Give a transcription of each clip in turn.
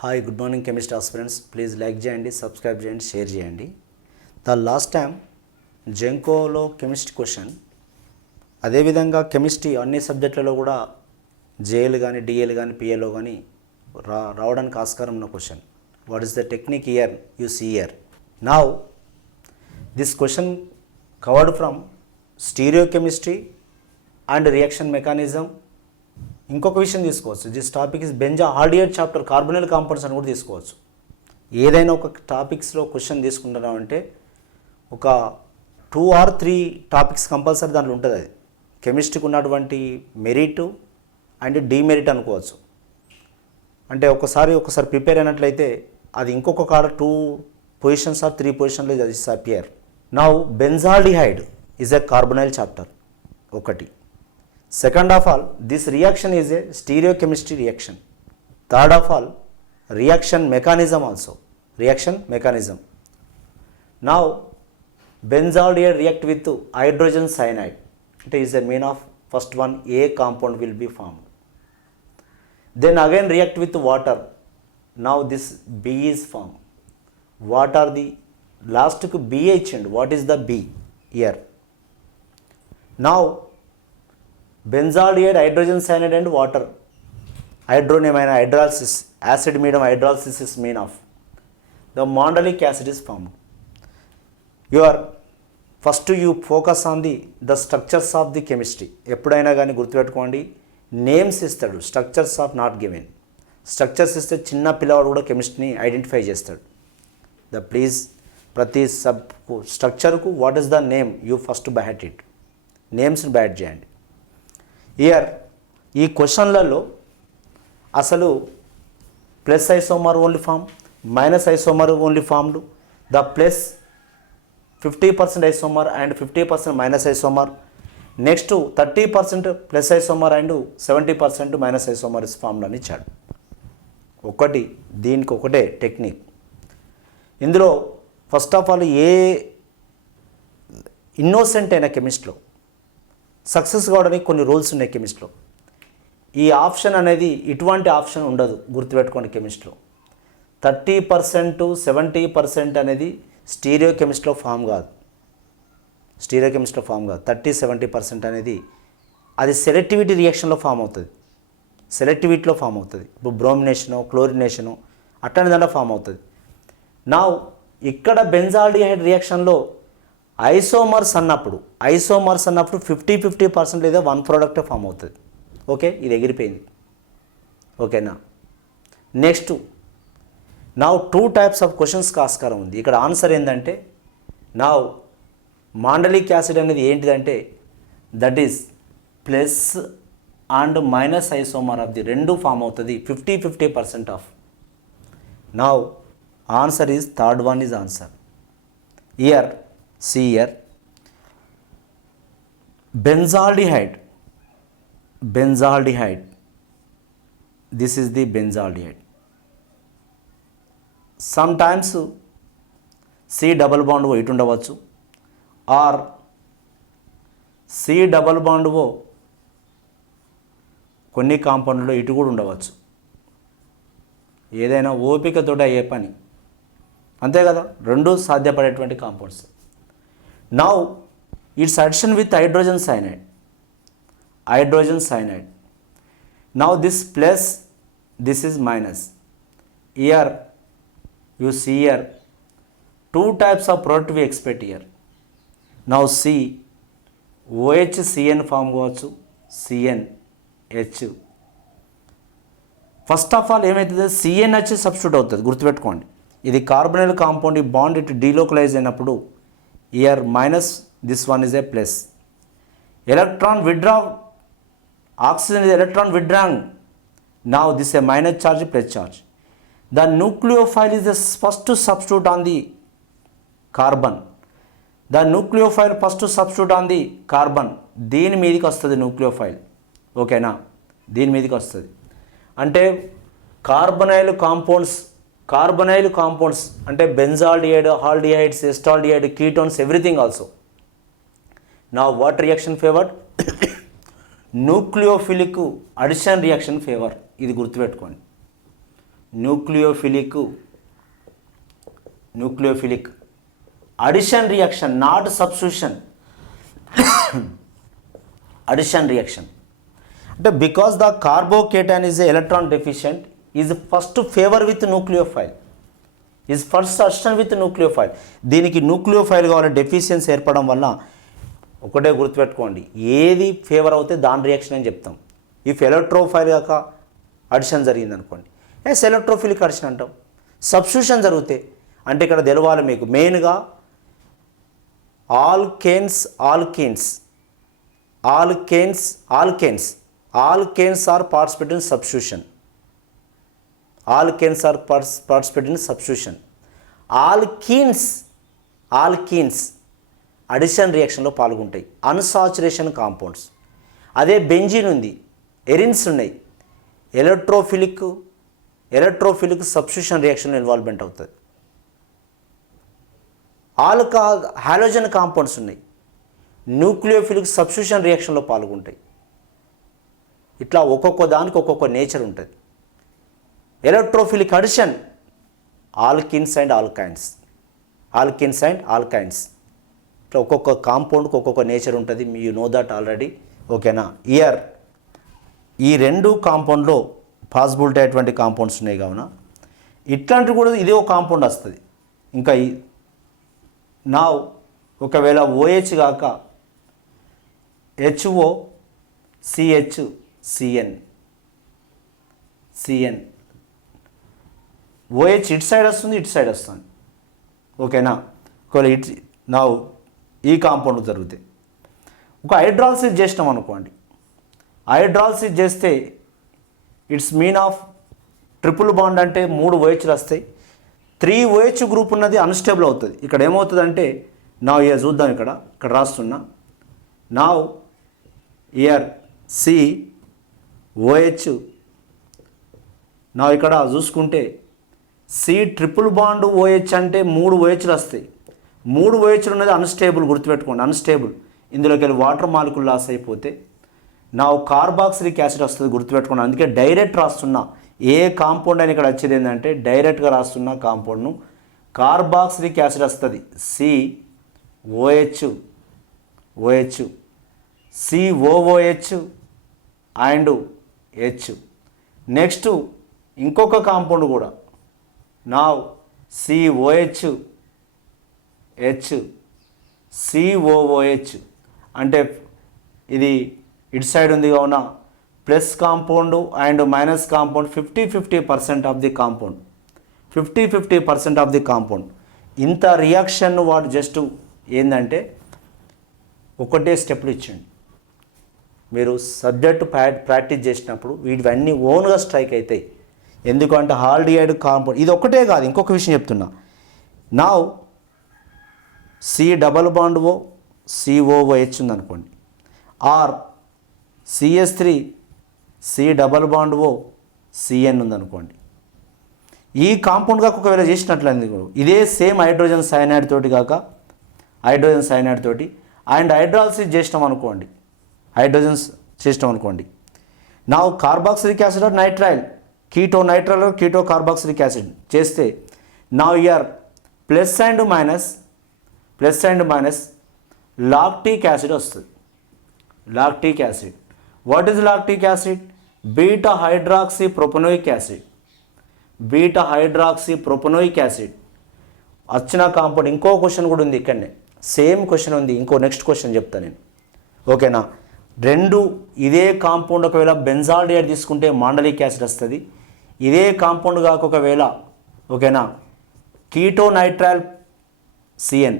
Hi good morning chemistry aspirants. Please like చేయండి, subscribe చేయండి, share చేయండి. ద లాస్ట్ టైం జెంకోలో కెమిస్ట్రీ క్వశ్చన్, అదేవిధంగా కెమిస్ట్రీ అన్ని సబ్జెక్టులలో కూడా జేఎల్ కానీ డిఎల్ కానీ పిఎల్ఓ కానీ రావడానికి ఆస్కారం ఉన్న question. What is the technique here you see here? Now this question covered from stereochemistry and reaction mechanism. ఇంకొక విషయం తీసుకోవచ్చు, this topic is benzaldehyde chapter carbonyl compounds అని కూడా తీసుకోవచ్చు. ఏదైనా ఒక టాపిక్స్లో క్వశ్చన్ తీసుకుంటున్నామంటే ఒక 2 or 3 టాపిక్స్ కంపల్సరీ దాంట్లో ఉంటుంది. అది కెమిస్ట్రీకి ఉన్నటువంటి మెరిట్ అండ్ డిమెరిట్ అనుకోవచ్చు. అంటే ఒకసారి ప్రిపేర్ అయినట్లయితే అది ఇంకొక కాడ 2 పొజిషన్స్ ఆర్ 3 పొజిషన్లో is appear. Now benzaldehyde is a carbonyl chapter ఒకటి. Second of all, this reaction is a stereochemistry reaction. Third of all, reaction mechanism also. Reaction mechanism. Now, benzaldehyde react with hydrogen cyanide. It is the mean of first one, A compound will be formed. Then again react with water. Now this B is formed. What are the last B and what is the B here? Now, benzaldehyde, hydrogen cyanide and water. Hydronamine hydrolysis, acid medium hydrolysis is mean of. The mandelic acid is formed. First you focus on the structures of the chemistry. ఎప్పుడైనా కానీ గుర్తుపెట్టుకోండి, names ఇస్తాడు, structures of not given. Structures ఇస్తే చిన్న పిల్లవాడు కూడా కెమిస్ట్రీని identify చేస్తాడు. ప్రతి సబ్ స్ట్రక్చర్కు what is the name, you first bat it, నేమ్స్ని బ్యాట్ చేయండి. ఈ క్వశ్చన్లలో అసలు plus isomer only form, minus isomer only formed, the plus 50% isomer and 50% minus isomer, next 30% plus isomer and 70% minus isomer is formed అని ఇచ్చాడు. దీనికి ఒకటే technique. ఇందులో first of all a innocent అయిన కెమిస్ట్రీలో సక్సెస్ కావడానికి కొన్ని రూల్స్ ఉన్నాయి కెమిస్ట్రీలో. ఈ ఆప్షన్ అనేది ఇటువంటి ఆప్షన్ ఉండదు, గుర్తుపెట్టుకోండి. కెమిస్ట్రీలో 30% 70% అనేది స్టీరియో కెమిస్ట్రీలో ఫామ్ కాదు. 30-70% అనేది అది సెలెక్టివిటీ రియాక్షన్లో ఫామ్ అవుతుంది, సెలెక్టివిటీలో ఫామ్ అవుతుంది. ఇప్పుడు బ్రోమినేషను, క్లోరినేషను అట్లాంటి దాంట్లో ఫామ్ అవుతుంది. నా ఇక్కడ బెంజాల్డిహైడ్ రియాక్షన్లో ఐసోమర్స్ అన్నప్పుడు 50-50% లేదా 1 ప్రోడక్ట్ ఫామ్ అవుతుంది. ఓకే, ఇది ఎగిరిపోయింది. ఓకేనా? నెక్స్ట్ నా 2 types ఆఫ్ క్వశ్చన్స్కి ఆస్కారం ఉంది. ఇక్కడ ఆన్సర్ ఏంటంటే నా మాండలిక్ యాసిడ్ అనేది ఏంటిదంటే that is plus and minus isomer of the రెండు ఫామ్ అవుతుంది 50-50% ఆఫ్. నా answer is third one is answer. See here, benzaldehyde, this is the benzaldehyde. Sometimes C double bond O ఇటు ఉండవచ్చు, are C double bond O కొన్ని కాంపౌండ్లో ఇటు కూడా ఉండవచ్చు. ఏదైనా ఓపికతోటి అయ్యే పని, అంతే కదా, రెండు సాధ్యపడేటువంటి compounds. Now its addition with hydrogen cyanide. Now this plus, this is minus. Here you see here 2 types of product we expect here. Now see OHCN form కావచ్చు, CNH. ఫస్ట్ ఆఫ్ ఆల్ ఏమవుతుంది, CNH substitute అవుతుంది, గుర్తుపెట్టుకోండి. ఇది carbonyl compound, ఈ bond ఇటు డీలోకలైజ్ అయినప్పుడు here minus, this one is a plus. Electron withdraw, oxygen is electron withdrawing. Now this is a minus charge, plus charge. The nucleophile is the first substitute on the carbon. దీని మీదకి వస్తుంది nucleophile. ఓకేనా? దీని మీదకి వస్తుంది. అంటే carbonyl compounds అంటే benzaldehyde, aldehydes, acetaldehyde, ketones, everything also. నా what reaction favoured? Nucleophilic addition reaction favour. ఇది గుర్తుపెట్టుకోండి. Nucleophilic addition reaction, not substitution. Addition reaction అంటే because the carbocation is electron deficient is first favour with nucleophile, is first addition with nucleophile. దీనికి nucleophile కావాలి, deficiency ఏర్పడడం వల్ల ఒకటే గుర్తుపెట్టుకోండి, ఏది ఫేవర్ అవుతే దాని రియాక్షన్ అని చెప్తాం. ఇఫ్ ఎలక్ట్రోఫైల్ కాక అడిషన్ జరిగింది అనుకోండి, ఎలక్ట్రోఫిలిక్ అడిషన్ అంటాం. సబ్స్టిట్యూషన్ జరిగితే అంటే ఇక్కడ తెలవాలి మీకు మెయిన్గా alkanes are participate in substitution. Alkenes addition రియాక్షన్లో పాల్గొంటాయి, అన్సాచురేషన్ కాంపౌండ్స్. అదే బెంజీన్ ఉంది, ఎరిన్స్ ఉన్నాయి, ఎలక్ట్రోఫిలిక్ సబ్స్టిట్యూషన్ రియాక్షన్లో ఇన్వాల్వ్మెంట్ అవుతుంది. హాలోజన్ కాంపౌండ్స్ ఉన్నాయి, న్యూక్లియోఫిలిక్ సబ్స్టిట్యూషన్ రియాక్షన్లో పాల్గొంటాయి. ఇట్లా ఒక్కొక్క దానికి ఒక్కొక్క నేచర్ ఉంటుంది. Electrophilic addition alkenes and alkynes. ఇట్లా ఒక్కొక్క కాంపౌండ్కి ఒక్కొక్క నేచర్ ఉంటుంది. You know that already. ఓకేనా? ఈ రెండు కాంపౌండ్లో పాసిబిలిటీ అటువంటి కాంపౌండ్స్ ఉన్నాయి కావున ఇట్లాంటివి కూడా ఇదే ఒక కాంపౌండ్ వస్తుంది. ఇంకా నా ఒకవేళ OH కాక HOCHCN OH ఇటు సైడ్ వస్తుంది, ఇటు సైడ్ వస్తుంది. ఓకేనా? ఒకవేళ నా ఈ కాంపౌండ్ జరుగుతాయి. ఒక హైడ్రాలసిస్ చేసినాం అనుకోండి, హైడ్రాలసిస్ చేస్తే it's mean of triple bond అంటే 3 OHలు వస్తాయి. 3 OH గ్రూప్ ఉన్నది అన్స్టేబుల్ అవుతుంది. ఇక్కడ ఏమవుతుందంటే చూద్దాం, ఇక్కడ రాస్తున్నా. COH ఇక్కడ చూసుకుంటే ట్రిపుల్ బాండ్ OH అంటే 3 OHలు వస్తాయి. 3 OHలు ఉన్నది అన్స్టేబుల్, గుర్తుపెట్టుకోండి, అన్స్టేబుల్. ఇందులోకి వెళ్ళి వాటర్ మాలిక్యూల్ లాస్ అయిపోతే కార్బాక్సిలిక్ యాసిడ్ వస్తుంది, గుర్తుపెట్టుకోండి. అందుకే డైరెక్ట్ రాస్తున్నా. ఏ కాంపౌండ్ అని ఇక్కడ వచ్చేది ఏంటంటే డైరెక్ట్గా రాస్తున్న కాంపౌండ్ను కార్బాక్సిలిక్ యాసిడ్ వస్తుంది. COOH and H. నెక్స్ట్ ఇంకొక కాంపౌండ్ కూడా COOH అంటే ఇది ఇటు సైడ్ ఉంది కావున plus compound and minus compound 50-50% of the compound, 50-50% of the compound. ఇంత రియాక్షన్ వాడు జస్ట్ ఏంటంటే ఒకటే స్టెప్లు ఇచ్చండి. మీరు సబ్జెక్టు ప్రాక్టీస్ చేసినప్పుడు వీటివన్నీ ఓన్గా స్ట్రైక్ అవుతాయి. ఎందుకంటే హాల్డిహైడ్ కాంపౌండ్ ఇది ఒకటే కాదు, ఇంకొక విషయం చెప్తున్నా. C double bond O COOH ఉందనుకోండి, or CS3 C double bond O CN ఉందనుకోండి. ఈ కాంపౌండ్ కాక ఒకవేళ చేసినట్లయింది ఇదే సేమ్ హైడ్రోజన్ సైనైడ్ తోటి అండ్ హైడ్రాలసిస్ చేసినాం అనుకోండి, carboxylic acid or nitrile, keto carboxylic acid చేస్తే plus and minus lactic acid వస్తుంది. Lactic acid, what is lactic acid? Beta hydroxy propanoic acid వచ్చిన కాంపౌండ్. ఇంకో క్వశ్చన్ కూడా ఉంది ఇక్కడనే, సేమ్ క్వశ్చన్ ఉంది. నెక్స్ట్ క్వశ్చన్ చెప్తాను నేను. ఓకేనా? రెండు ఇదే కాంపౌండ్ ఒకవేళ బెంజాల్డిహైడ్ తీసుకుంటే మాండలిక్ యాసిడ్ వస్తుంది. ఇదే కాంపౌండ్ కాక ఒకవేళ ఓకేనా కీటోనైట్రైల్ CN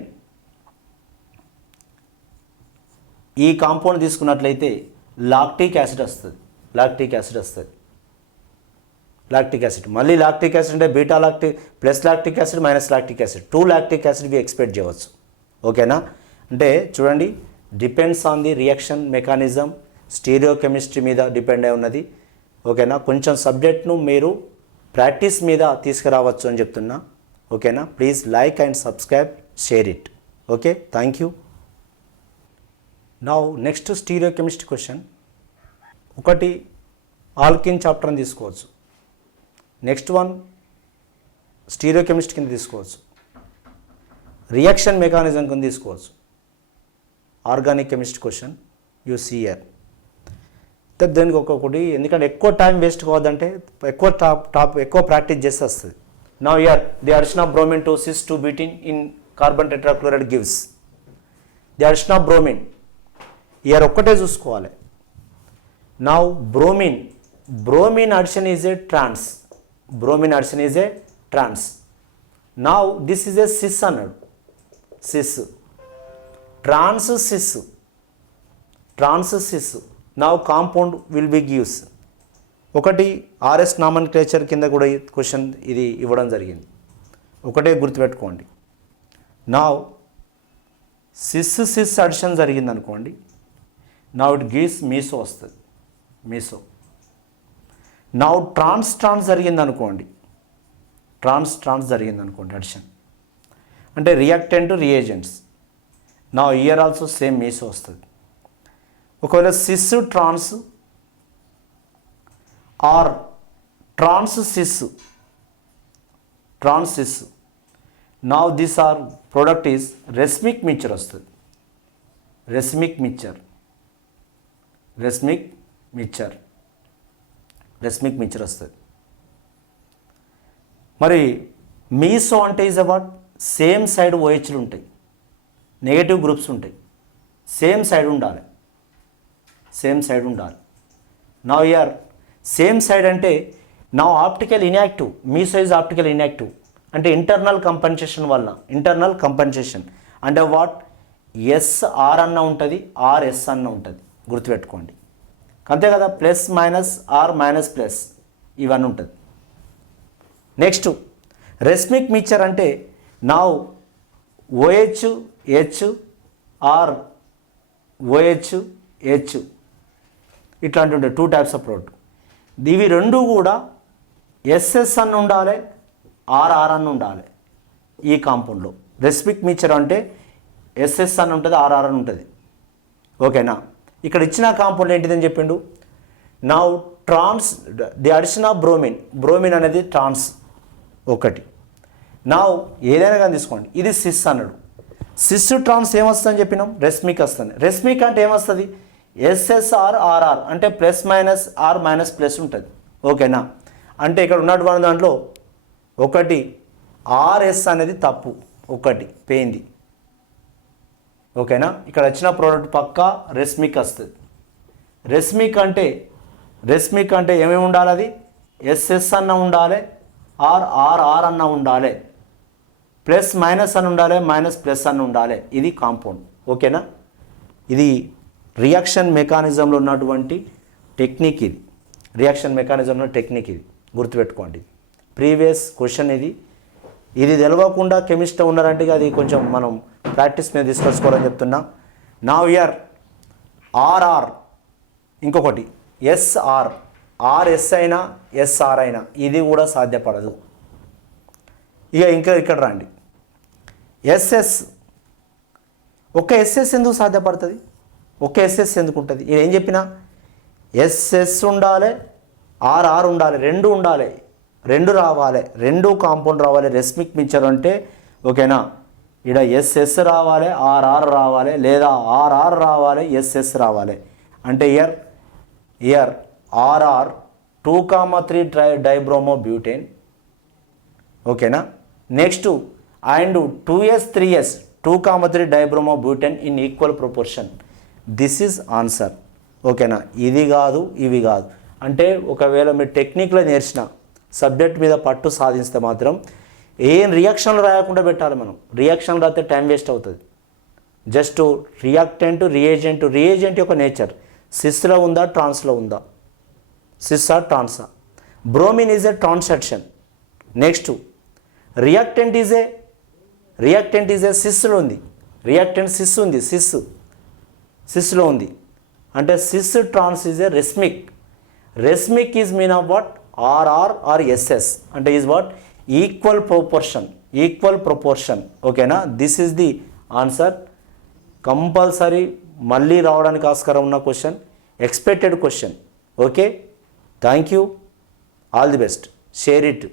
ఈ కాంపౌండ్ తీసుకున్నట్లయితే లాక్టిక్ యాసిడ్ వస్తుంది. మళ్ళీ లాక్టిక్ యాసిడ్ అంటే beta lactic plus lactic acid minus lactic acid 2 lactic acid expect చేయవచ్చు. ఓకేనా? అంటే చూడండి, depends on the reaction mechanism, stereochemistry మీద డిపెండ్ అయి ఉన్నది. ఓకేనా? కొంచెం సబ్జెక్ట్ను మీరు ప్రాక్టీస్ మీద తీసుకురావచ్చు అని చెప్తున్నా. ఓకేనా? Please like and subscribe, share it. Okay, thank you. Now next stereochemistry question. ఒకటి ఆల్కిన్ చాప్టర్ అని తీసుకోవచ్చు. నెక్స్ట్ వన్ స్టీరియోకెమిస్ట్ కింద తీసుకోవచ్చు, రియాక్షన్ మెకానిజం కింద తీసుకోవచ్చు. Organic chemistry question you see here. దానికి ఒక్కొక్కటి, ఎందుకంటే ఎక్కువ టైం వేస్ట్ కావద్దంటే ఎక్కువ ప్రాక్టీస్ చేస్తే వస్తుంది. Now here the addition of bromine to cis two butene in carbon tetrachloride gives the addition of bromine. Here ఒక్కటే చూసుకోవాలి. Now bromine addition is a trans. Bromine addition is a trans. Now this is a cis అన్నాడు. Cis trans cis. Now compound will be gives. ఒకటి RS nomenclature కింద కూడా question ఇది ఇవ్వడం జరిగింది. ఒకటే గుర్తుపెట్టుకోండి. నౌ సిస్ అడిషన్ జరిగింది అనుకోండి. నౌ ఇట్ గివ్స్ మీసో వస్తుంది. మీసో. నౌ ట్రాన్స్ జరిగింది అనుకోండి. ట్రాన్స్ జరిగింది అనుకోండి అడిషన్, అంటే రియాక్టెంట్ రియేజెంట్స్. నా ఇయర్ ఆల్సో సేమ్ మీసో వస్తుంది. ఒకవేళ cis trans or trans cis, now this or product is racemic mixture వస్తుంది. రెస్మిక్ మిక్చర్ వస్తుంది. మరి మీసో అంటే ఈజ్ అబౌట్ సేమ్ సైడ్ ఓహెచ్లు ఉంటాయి, నెగటివ్ గ్రూప్స్ ఉంటాయి, సేమ్ సైడ్ ఉండాలి. నా ఇయర్ సేమ్ సైడ్ అంటే నా optical inactive. Meso is optical inactive అంటే ఇంటర్నల్ కంపెన్సేషన్ అంటే వాట్ ఎస్ఆర్ అన్న ఉంటుంది, ఆర్ఎస్ అన్న ఉంటుంది, గుర్తుపెట్టుకోండి. అంతే కదా, plus minus or minus plus ఇవన్నీ ఉంటుంది. నెక్స్ట్ రెస్మిక్ మిక్చర్ అంటే నా OH H R OH H ఇట్లాంటి ఉంటాయి. 2 టైప్స్ ఆఫ్ ప్రోడక్ట్. ఇవి రెండు కూడా ఎస్ఎస్ అన్న ఉండాలి, ఆర్ఆర్ అన్న ఉండాలి. ఈ కాంపౌండ్లో రెస్మిక్ మిక్చర్ అంటే ఎస్ఎస్ అని ఉంటుంది, ఆర్ఆర్ అని ఉంటుంది. ఓకేనా. ఇక్కడ ఇచ్చిన కాంపౌండ్ ఏంటిదని చెప్పిండు. Now trans the addition of bromine అనేది ట్రాన్స్ ఒకటి. నా ఏదైనా కానీ తీసుకోండి, ఇది సిస్ అన్నాడు. సిస్ ట్రాన్స్ ఏమొస్తుందని చెప్పినాం, రెస్మిక్ వస్తుంది. రెస్మిక్ అంటే ఏమొస్తుంది, ఎస్ఎస్ఆర్ ఆర్ఆర్ అంటే plus minus or minus plus ఉంటుంది. ఓకేనా. అంటే ఇక్కడ ఉన్నటువంటి దాంట్లో ఒకటి ఆర్ఎస్ అనేది తప్పు, ఒకటి పోయింది. ఓకేనా. ఇక్కడ వచ్చిన ప్రోడక్ట్ పక్కా రెస్మిక్ వస్తుంది. రెస్మిక్ అంటే ఏమేమి ఉండాలి, అది ఎస్ఎస్ అన్న ఉండాలి, ఆర్ఆర్ అన్న ఉండాలి, ప్లస్ మైనస్ అని ఉండాలి, మైనస్ ప్లస్ అని ఉండాలి. ఇది కాంపౌండ్. ఓకేనా. ఇది రియాక్షన్ మెకానిజంలో ఉన్నటువంటి టెక్నిక్. ఇది గుర్తుపెట్టుకోండి. ప్రీవియస్ క్వశ్చన్ ఇది తెలియకుండా కెమిస్ట్రీ ఉన్నారంటే అది కొంచెం మనం ప్రాక్టీస్ మీద తీసుకొచ్చుకోవాలని చెప్తున్నా. నా ఇయర్ ఆర్ఆర్, ఇంకొకటి ఎస్ఆర్, ఆర్ఎస్ అయినా ఎస్ఆర్ అయినా ఇది కూడా సాధ్యపడదు. ఇక్కడ రండి. ఎస్ఎస్, ఒక ఎస్ఎస్ ఎందుకు సాధ్యపడుతుంది, ఒక ఎస్ఎస్ ఎందుకు ఉంటుంది? నేను ఏం చెప్పినా ఎస్ఎస్ ఉండాలి, ఆర్ఆర్ ఉండాలి, రెండు రావాలి, రెండు కాంపౌండ్ రావాలి. రెస్మిక్ మిక్చర్ అంటే ఓకేనా. ఇక్కడ ఎస్ఎస్ రావాలి, ఆర్ఆర్ రావాలి, లేదా ఆర్ఆర్ రావాలి, ఎస్ఎస్ రావాలి. అంటే ఇయర్ ఆర్ఆర్ 2,3 డైబ్రోమోబ్యూటేన్. ఓకేనా. Next and 2s 3s 2,3 dibromobutane in equal proportion. This is answer. ఓకేనా. ఇది కాదు, ఇవి కాదు. అంటే ఒకవేళ మీరు టెక్నిక్లో నేర్చిన సబ్జెక్ట్ మీద పట్టు సాధిస్తే మాత్రం ఏం రియాక్షన్లు రాయకుండా పెట్టాలి. మనం రియాక్షన్లు రాస్తే టైం వేస్ట్ అవుతుంది. జస్ట్ రియాక్టెంట్ రియేజెంట్ యొక్క నేచర్ సిస్లో ఉందా, ట్రాన్స్లో ఉందా, సిస్సా ట్రాన్సా. Bromine is a transaction. Next reactant is a సిస్లో ఉంది. రియాక్టెంట్ సిస్ ఉంది, సిస్లో ఉంది. అంటే cis trans is a racemic is mean of what, RR or SS అంటే ఈజ్ వాట్ ఈక్వల్ ప్రపోర్షన్. ఓకేనా. This is the answer. Compulsory మళ్ళీ రావడానికి ఆస్కారం ఉన్న question, expected question. Okay. Thank you. All the best. Share it